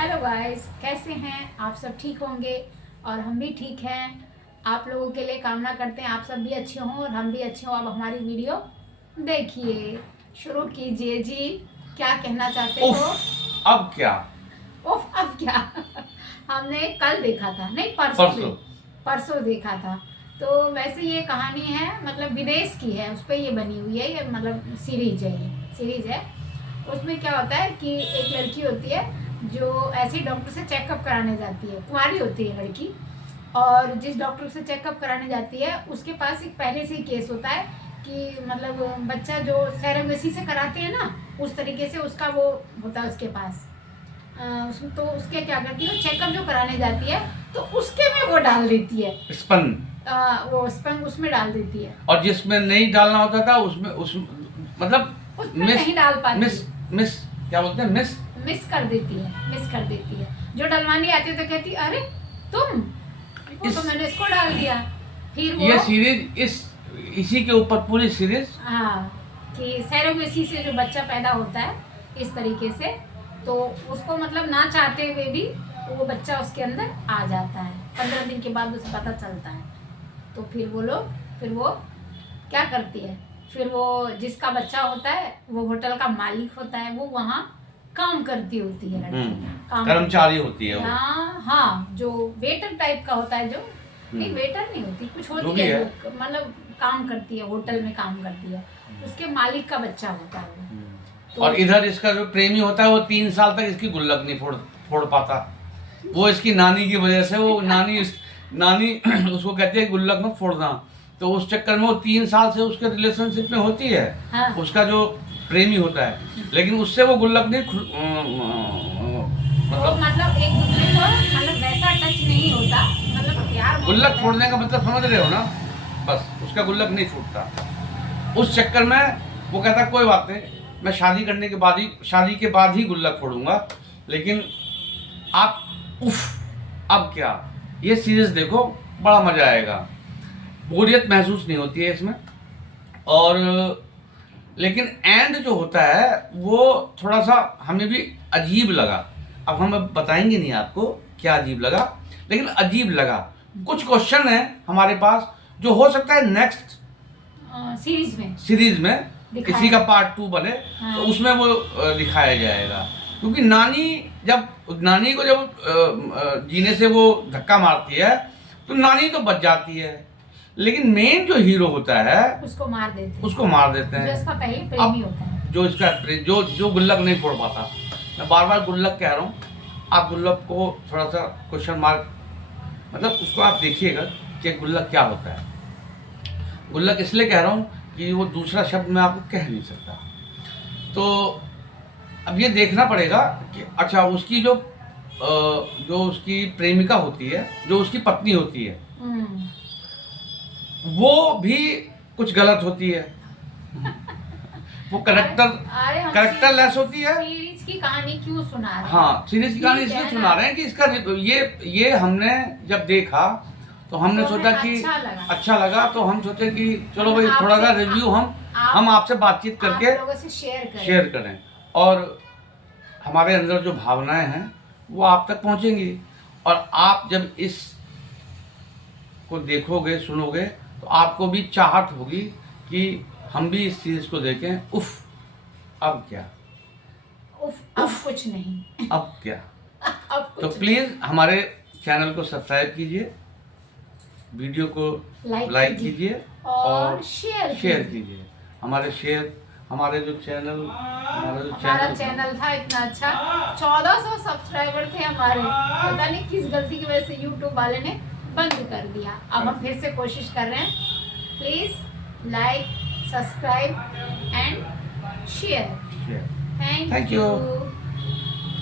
Hello guys, कैसे हैं आप? सब ठीक होंगे और हम भी ठीक हैं। आप लोगों के लिए कामना करते हैं आप सब भी अच्छे हों और हम भी अच्छे हों। अब हमारी वीडियो देखिए, शुरू कीजिए जी। क्या कहना चाहते हो? अब क्या? उफ, अब क्या? हमने कल देखा था, नहीं परसों देखा था। तो वैसे ये कहानी है, मतलब विदेश की है, उस पर ये बनी हुई है। ये मतलब सीरीज है, ये सीरीज है। उसमें क्या होता है कि एक लड़की होती है जो ऐसे ही डॉक्टर से चेकअप कराने जाती है। कुंवारी होती है लड़की, और जिस डॉक्टर से चेकअप कराने जाती है उसके पास एक पहले से ही केस होता है कि मतलब बच्चा जो सैरोगेसी से कराते हैं ना, उस तरीके से उसका वो होता है उसके पास। तो उसके क्या करती है, चेकअप जो कराने जाती है तो उसके में वो डाल देती है स्पन। वो स्पंग उसमें डाल देती है, और जिसमें नहीं डालना होता था उसमें मतलब उसमें नहीं डाल पाती, मिस क्या बोलते हैं, मिस कर देती है। जो डलवानी आती है तो कहती अरे तुम, तो मैंने इसको डाल दिया। फिर वो ये सीरीज इसी के ऊपर पूरी सीरीज। हाँ, कि सैरोगेसी से जो बच्चा पैदा होता है इस तरीके से, तो उसको मतलब ना चाहते हुए भी वो बच्चा उसके अंदर आ जाता है। 15 दिन के बाद उसे पता चलता है। तो फिर वो क्या करती है, फिर वो जिसका बच्चा होता है वो होटल का मालिक होता है, वो वहाँ काम करती होती है लड़की, कर्मचारी होती है वो। हाँ, जो वेटर टाइप का होता है, जो नहीं वेटर नहीं होती, कुछ होती है, मतलब काम करती है, होटल में काम करती है, उसके मालिक का बच्चा होता है। तो और इधर इसका जो प्रेमी होता है वो 3 साल तक इसकी गुल्लक नहीं फोड़ पाता। वो इसकी नानी की वजह से, वो नानी उसको कहती है गुल्लक में फोड़ना। तो उस चक्कर में वो 3 साल से उसके रिलेशनशिप में होती है। हाँ। उसका जो प्रेमी होता है, लेकिन उससे वो गुल्लक नहीं मतलब एक दूसरे को मतलब वैसा टच नहीं होता, मतलब प्यार गुल्लक फोड़ने का मतलब समझ रहे हो ना? बस उसका गुल्लक नहीं फूटता। उस चक्कर में वो कहता कोई बात नहीं, मैं शादी के बाद ही गुल्लक फोड़ूंगा। लेकिन आप अब क्या, ये सीरीज देखो, बड़ा मजा आएगा। बोरियत महसूस नहीं होती है इसमें। और लेकिन एंड जो होता है वो थोड़ा सा हमें भी अजीब लगा। अब हम बताएंगे नहीं आपको क्या अजीब लगा, लेकिन अजीब लगा। कुछ क्वेश्चन है हमारे पास जो हो सकता है नेक्स्ट सीरीज में किसी का पार्ट 2 बने। हाँ। तो उसमें वो दिखाया जाएगा। क्योंकि नानी को जब जीने से वो धक्का मारती है तो नानी तो बच जाती है, लेकिन मेन जो हीरो होता है उसको मार देते हैं। जो इसका पहले प्रेमी होता है, जो इसका जो गुल्लक नहीं फोड़ पाता। मैं बार बार गुल्लक कह रहा हूँ, आप गुल्लक को थोड़ा सा क्वेश्चन मार्क, मतलब उसको आप देखिएगा कि गुल्लक क्या होता है। गुल्लक इसलिए कह रहा हूँ कि वो दूसरा शब्द मैं आपको कह नहीं सकता। तो अब ये देखना पड़ेगा कि अच्छा उसकी जो उसकी प्रेमिका होती है, जो उसकी पत्नी होती है, वो भी कुछ गलत होती है। वो करेक्टर लेस होती है। सीरीज की कहानी क्यों सुना रहे हैं? हाँ, सीरीज की कहानी इसलिए सुना रहे हैं कि इसका ये हमने जब देखा तो हमने सोचा कि अच्छा लगा, तो हम सोचे कि चलो भाई थोड़ा सा रिव्यू हम आपसे बातचीत करके शेयर करें, और हमारे अंदर जो भावनाएं हैं वो आप तक पहुंचेंगी। और आप जब इस को देखोगे सुनोगे तो आपको भी चाहत होगी कि हम भी इस सीरीज को देखें। अब क्या? अब कुछ नहीं। अब क्या? अब कुछ तो प्लीज हमारे चैनल को सब्सक्राइब कीजिए, वीडियो को लाइक कीजिए और शेयर कीजिए। हमारे जो चैनल हमारा चैनल था इतना अच्छा, 1400 सब्सक्राइबर थे हमारे। पता नहीं किस गलती की वजह से यूट्यूब वाले ने बंद कर दिया। अब हम फिर से कोशिश कर रहे हैं। Please like, subscribe and share. Thank you.